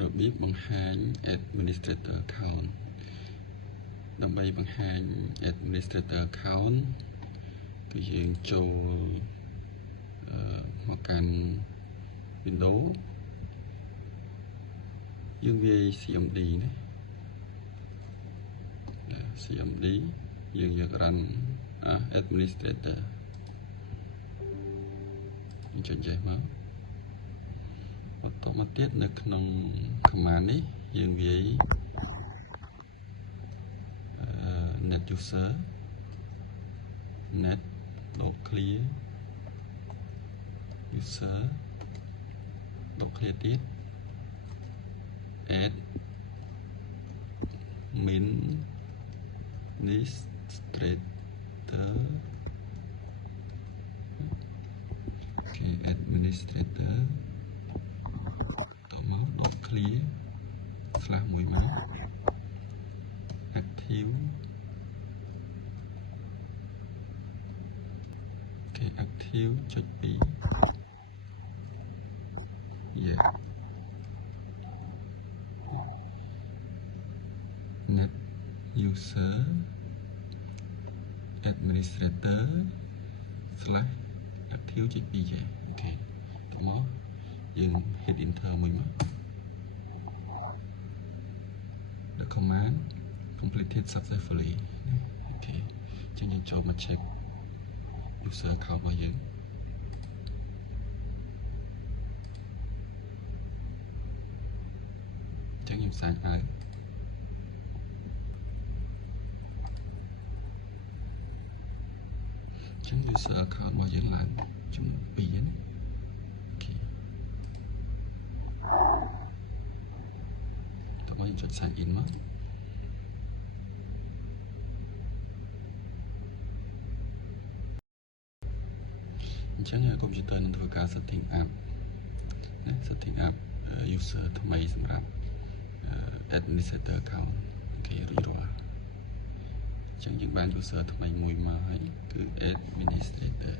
របៀបបង្ហាញ administrator account ដើម្បីបង្ហាញ administrator account គឺយើងចូលមកកាន់ Windows យើងវាយ CMD ណា CMD យើងយក run administrator ចុចចេះមកបន្តមកទៀតនៅក្នុង command នេះយើងវាយ net user net clear user clear ទៀត add administrator administrator តមក clear slash មួយមក active active ចុច2 net user administrator slash active ចុច2ចេះអូខេតមកយើង hit enter មួយមក the command completed successfully អូខេចឹងយើងចូលមក check user account របស់យើងចឹងខ្ញុំសាច់ឲ្យចឹង user account របស់យើងឡើងចំនួន2ណាអូខេតោះយើងចុច sign in មកអញ្ចឹងកុំព្យូទ័រនឹងធ្វើការ setting up ណា setting up user ថ្មីសម្រាប់ administrator account អូខេរួចរាល់អញ្ចឹងយើងបាន user ថ្មីមួយមកហើយគឺ administrator